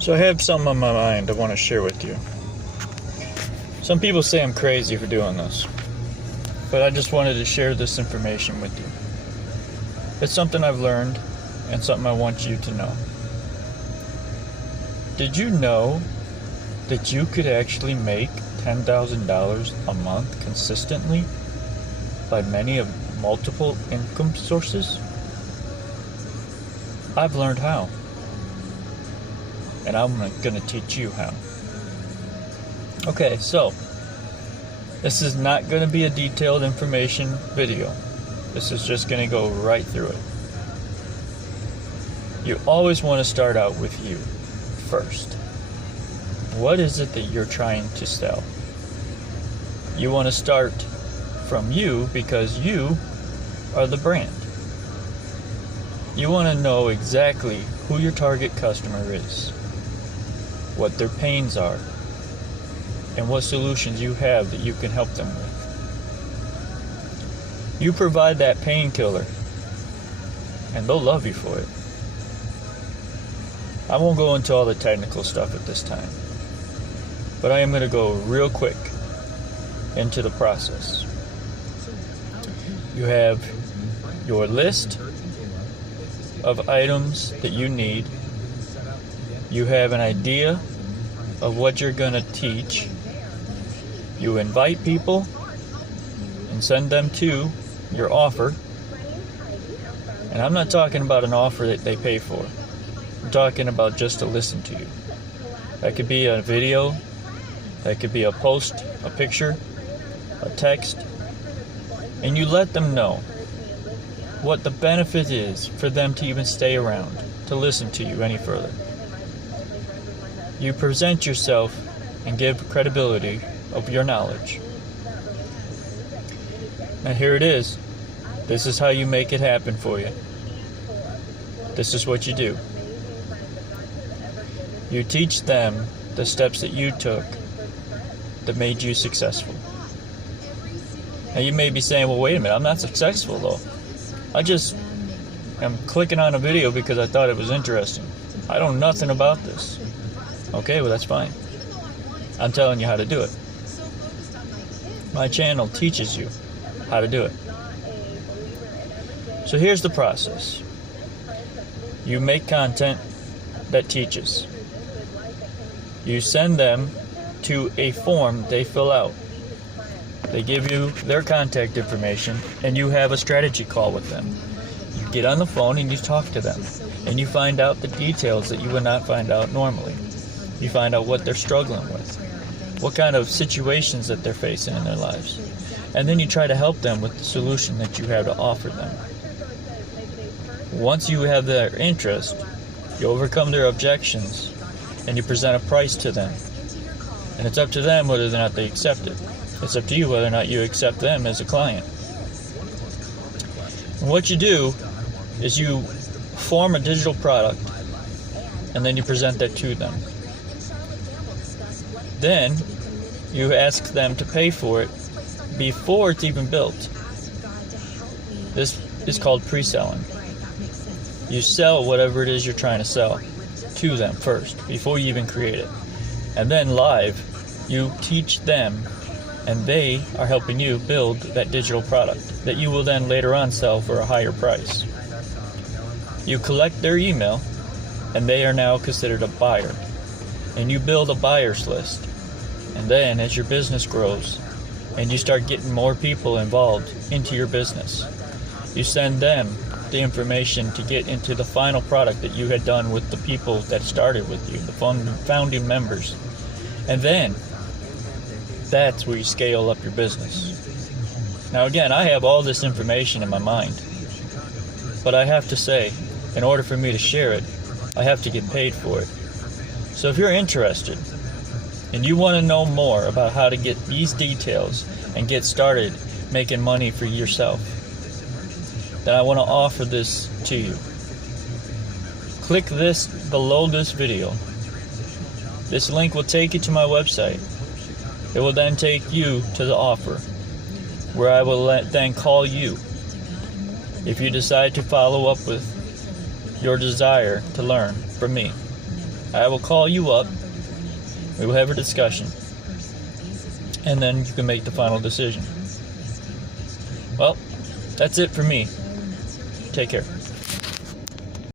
So I have something on my mind I want to share with you. Some people say I'm crazy for doing this, but I just wanted to share this information with you. It's something I've learned and something I want you to know. Did you know that you could actually make $10,000 a month consistently by many of multiple income sources? I've learned how. And I'm going to teach you how. Okay, so this is not going to be a detailed information video. This is just going to go right through it. You always want to start out with you first. What is it that you're trying to sell? You want to start from you because you are the brand. You want to know exactly who your target customer is, what their pains are, and what solutions you have that you can help them with. You provide that painkiller, and they'll love you for it. I won't go into all the technical stuff at this time, but I am going to go real quick into the process. You have your list of items that you need. You have an idea of what you're going to teach. You invite people and send them to your offer. And I'm not talking about an offer that they pay for. I'm talking about just to listen to you. That could be a video, that could be a post, a picture, a text, and you let them know what the benefit is for them to even stay around, to listen to you any further. You present yourself and give credibility of your knowledge. Now here it is. This is how you make it happen for you. This is what you do. You teach them the steps that you took that made you successful. Now you may be saying, well, wait a minute, I'm not successful though. I just am clicking on a video because I thought it was interesting. I know nothing about this. Okay, well that's fine. I'm telling you how to do it. My channel teaches you how to do it. So here's the process. You make content that teaches. You send them to a form they fill out. They give you their contact information, and you have a strategy call with them. You get on the phone and you talk to them, and you find out the details that you would not find out normally. You find out what they're struggling with, what kind of situations that they're facing in their lives, and then you try to help them with the solution that you have to offer them. Once you have their interest, you overcome their objections, and you present a price to them. And it's up to them whether or not they accept it. It's up to you whether or not you accept them as a client. And what you do is you form a digital product, and then you present that to them. Then you ask them to pay for it before it's even built. This is called pre-selling. You sell whatever it is you're trying to sell to them first, before you even create it. And then live, you teach them, and they are helping you build that digital product that you will then later on sell for a higher price. You collect their email, and they are now considered a buyer. And you build a buyer's list. And then as your business grows, and you start getting more people involved into your business, you send them the information to get into the final product that you had done with the people that started with you, the founding members. And then that's where you scale up your business. Now again, I have all this information in my mind, but I have to say, in order for me to share it, I have to get paid for it. So if you're interested and you want to know more about how to get these details and get started making money for yourself, then I want to offer this to you. Click this below this video. This link will take you to my website. It will then take you to the offer, where I will then call you if you decide to follow up with your desire to learn from me. I will call you up. We will have a discussion. And then you can make the final decision. Well, that's it for me. Take care.